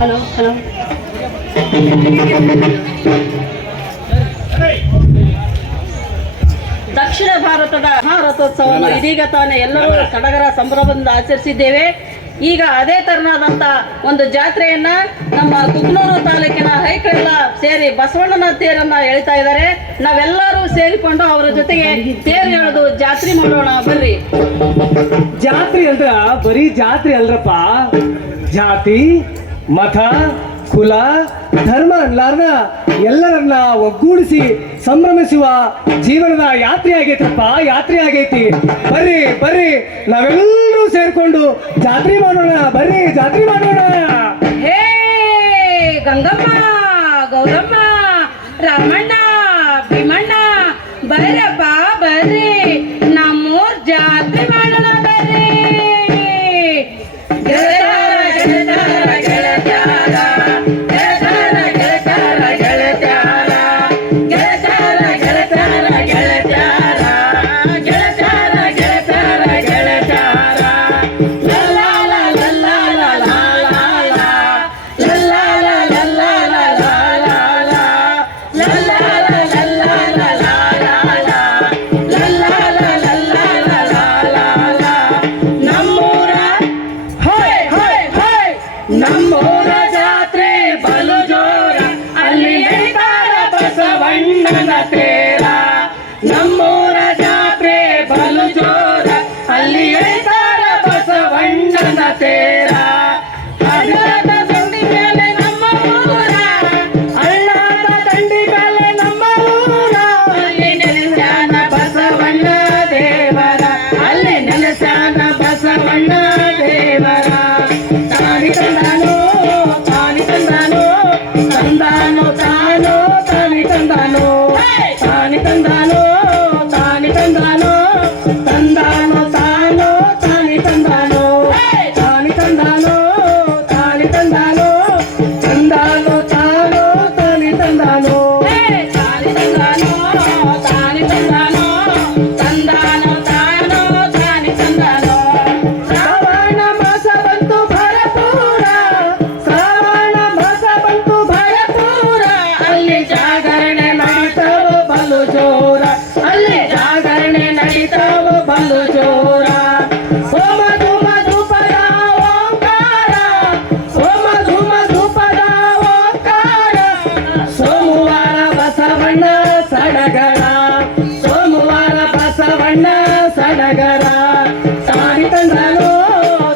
Hello hello. ದಕ್ಷಿಣ ಭಾರತದ ಮಹಾರಥೋತ್ಸವವನ್ನು ಇದೀಗ ತಾನೇ ಎಲ್ಲರೂ ಸಡಗರ ಸಂಭ್ರಮದಿಂದ ಆಚರಿಸಿದ್ದೇವೆ. ಈಗ ಅದೇ ತರನಾದಂಥ ಒಂದು ಜಾತ್ರೆಯನ್ನ ನಮ್ಮ ಕುಕ್ನೂರು ತಾಲೂಕಿನ ರೈತರೆಲ್ಲ ಸೇರಿ ಬಸವಣ್ಣನ ತೇರನ್ನ ಎಳಿತಾ ಇದ್ದಾರೆ. ನಾವೆಲ್ಲರೂ ಸೇರಿಕೊಂಡು ಅವರ ಜೊತೆಗೆ ತೇರು ಎಳೆದು ಜಾತ್ರೆ ಮಾಡೋಣ ಬರ್ರಿ. ಜಾತ್ರೆ ಅಂದ್ರ ಬರೀ ಜಾತ್ರೆ ಅಲ್ರಪ್ಪ, ಜಾತಿ ಮತ ಕುಲ ಧರ್ಮ ಅನ್ಲಾರ್ದ ಎಲ್ಲರನ್ನ ಒಗ್ಗೂಡಿಸಿ ಸಂಭ್ರಮಿಸುವ ಜೀವನದ ಯಾತ್ರೆ ಆಗೈತಪ್ಪ, ಯಾತ್ರೆ ಆಗೈತಿ. ಬರ್ರಿ ಬರ್ರಿ ನಾವೆಲ್ಲರೂ ಸೇರ್ಕೊಂಡು ಜಾತ್ರೆ ಮಾಡೋಣ, ಬರ್ರಿ ಜಾತ್ರೆ ಮಾಡೋಣ. ಹೇ ಗಂಗಮ್ಮ ಗೌರಮ್ಮ ರಾಮಣ್ಣ ಭೀಮಣ್ಣ ಬರ್ರಪ್ಪ ಬರ್ರಿ, ನಮ್ಮೂರ್ ಜಾತ್ರೆ ಮಾಡೋಣ ಬರ್ರಿ. ನಮ್ಮೂರ ಜಾತ್ರೆ ಬಲು ಜೋರ, ಅಲ್ಲಿ ಎಳಿತಾರ ಬಸವಣ್ಣನ ತೇರ. ನಮ್ಮೂರ ಜಾತ್ರೆ ಬಲು ಜೋರ, ಅಲ್ಲಿ ಎಳಿತಾರ ಬಸವಣ್ಣನ ತೇರ. ಹಳ್ಳದ ದಂಡಿ ಮೇಲೆ ನಮ್ಮ ಊರ, ಹಳ್ಳದ ದಂಡಿ ಮೇಲೆ ನಮ್ಮ ಊರ, ಅಲ್ಲಿ ನೆಲೆಸ್ಯಾನ ಬಸವಣ್ಣ ದೇವರ, ಅಲ್ಲಿ ನೆಲೆಸ್ಯಾನ ಬಸವಣ್ಣ ದೇವರ. ತಾನಿ ತಂದಾನೋ ತಾನಿ ತಂದಾನೋ ತಂದಾನೋ ತಾನೋ ತಾನಿ ತಂದಾನೋ, ತಾನಿ ತಂದಾನೋ ತಾನಿ ತಂದಾನೋ ತಂದಾನೋ ತಾನೋ ತಾನಿ ತಂದಾನೋ, ತಾನಿ ತಂದಾನೋ ತಾನಿ ತಂದಾನೋ ತಂದಾನೋ ತಾನೋ ತಾನಿ ತಂದಾನೋ, ತಾನಿ ತಂದಾನೋ ತಾನಿ ತಂದಾನೋ ತಂದಾನೋ ತಾನೋ ತಾನಿ ತಂದಾನೋ. ಶ್ರಾವಣ ಮಾಸ ಬಂತು ಭರಪೂರ, ಶ್ರಾವಣ ಮಾಸ ಬಂತು ಭರಪೂರ, ಅಲ್ಲಿ ಜಾಗರಣೆ ನಡೀತಾವ ಬಲು ಜೋರ, ಅಲ್ಲಿ ಜಾಗರಣೆ ನಡೀತಾವ ಬಲು ಜೋರ. ಹೋಮ ಧೂಮ ಧೂಪದ ಓಂಕಾರ, ಹೋಮ ಧೂಮ ಧೂಪದ ಓಂಕಾರ. ಸೋಮವಾರ ಬಸವಣ್ಣ ಸಡಗರ, ಸೋಮವಾರ ಬಸವಣ್ಣ ಸಡಗರ. ತಾನಿ ತಂದಾನೋ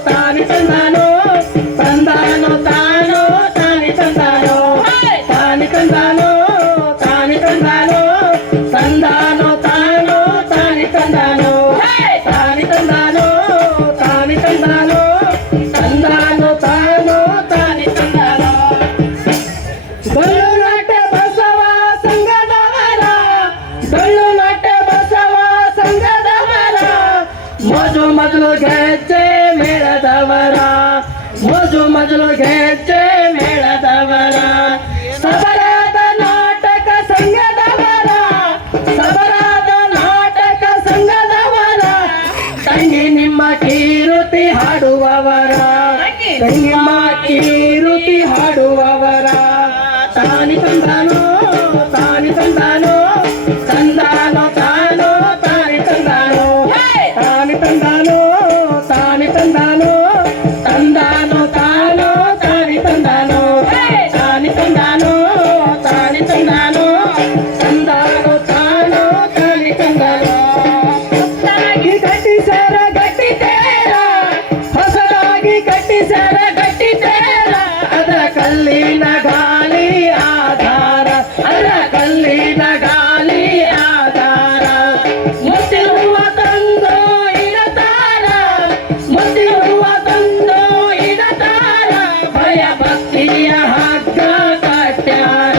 ತಾನಿ ತಂದಾನೋ ತಂದಾನೋ ತಾನೋ ತಾನಿ ತಂದಾನೋ, ತಾನಿ ತಂದಾನೋ ತಾನಿ ತಂದಾನೋ ತಂದಾನೋ ತಾನೋ ತಾನಿ ತಂದಾನೋ, ತಾನಿ ತಂದಾನೋ ತಾನಿ ತಂದಾನೋ ತಂದಾನೋ ತಾನೋ ತಾನಿ ತಂದಾನೋ. ಡೊಳ್ಳು ನಾಟ್ಯ ಬಸವ ಸಂಘದವರ, ಡೊಳ್ಳು ನಾಟ್ಯ ಬಸವ ಸಂಘದವರ, ಮೋಜು ಮಜಲು ಗೆಜ್ಜೆ ಮೇಳದವರ, ಮೋಜು ಮಜಲು ಗೆಜ್ಜೆ ಮೇಳದವರ. ಸಬರಾದ ನಾಟಕ ಸಂಘದವರ, ಸಬರಾದ ನಾಟಕ ಸಂಘದವರ, ತಂಗಿ ನಿಮ್ಮ ಕೀರುತಿ ಹಾಡುವವರ, ತಂಗಿ ನಿಮ್ಮ ಕೀರುತಿ ಹಾಡುವವರ. ತಾನಿ ತಂದಾನೋ ತಾನಿ ತಂದಾನೋ ತಂದಾನೋ ತಾನೋ ತಾನಿ ತಂದಾನೋ, ತಾನಿ ತಂದಾನೋ ತಾನಿ ತಂದಾನೋ ತಂದಾನೋ ತಾನೋ ತಾನಿ ತಂದಾನೋ, ತಾನಿ ತಂದಾನೋ ತಾನಿ ತಂದಾನೋ ತಂದಾನೋ ತಾನೋ ತಾನಿ ತಂದಾನೋ. ಹೊಸದಾಗಿ ಕಟ್ಟಿಸರ ಗಟ್ಟಿ ತೇರ, ಹೊಸದಾಗಿ ಕಟ್ಟಿಸರ ಗಟ್ಟಿ ತೇರ, ಅದರ ಕಲ್ಲಿನ ಗಾಳಿ ಆಧಾರ, ಅದರ ಕಲ್ಲಿನ ಗಾಳಿ ಆಧಾರ. ಮುತ್ತಿರುವ ತಂದು ಇಡತಾರ, ಮುತ್ತಿರುವ ತಂದು ಇಡತಾರ, ಭಯ ಭಕ್ತಿಯ ಹಗ್ಗ ಕಟ್ಟ್ಯಾರ.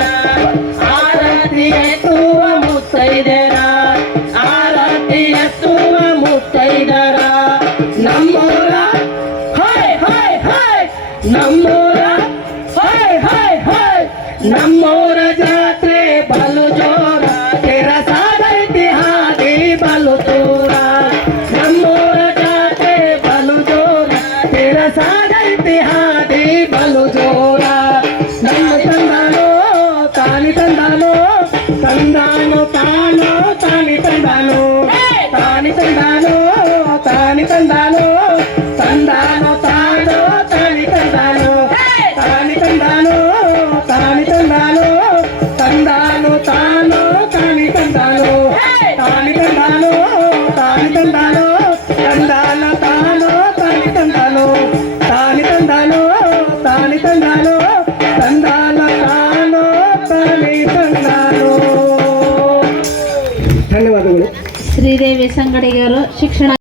ಆರತಿ ಎತ್ತುವ ಮುತ್ತೈದೆರ, ಆರತಿ ಎತ್ತುವ ಮುತ್ತೈದರ. ನಮ್ಮೂರ ಹಾಯ್ ಹಾಯ್ ಹಾಯ್, ನಮ್ಮೂರ ಹಾಯ್ ಹಾಯ್ ಹಾಯ್, ನಮ್ಮೂರ ಜಾತ್ರೆ ಬಲು ಜೋರ, ತೆರಸಾದೈತಿ ಹಾದಿ ಬಲು ದೂರ. ನಮ್ಮೂರ ಜಾತ್ರೆ ಬಲು ಜೋರ, ತೆರಸಾದೈತಿ ಹಾದಿ ಬಲು ಜೋರ. ತಾನಿ ತಂದಾನೋ ತಂದಾನೋ ತಾನೋ ತಾನಿ ತಂದಾನೋ ತಾನಿ ತಂದಾನೋ ತಾನಿ ತಂದಾನೋ ತಂದಾನೋ ತಾನೋ ತಾನಿ ತಂದಾನೋ ತಾನಿ ತಂದಾನೋ ತಾನಿ ತಂದಾನೋ ತಂದಾನ ತಾನೋ ತಾನಿ ತಂದಾನೋ ತಾನಿ ತಂದಾನೋ ತಾನಿ ತಂದಾನೋ ತಂದಾನ ತಾನೋ ತಾನಿ ತಂದಾನೋ. ಧನ್ಯವಾದಗಳು. ಶ್ರೀದೇವಿ ಸಂಗಡಿಗರು ಶಿಕ್ಷಣ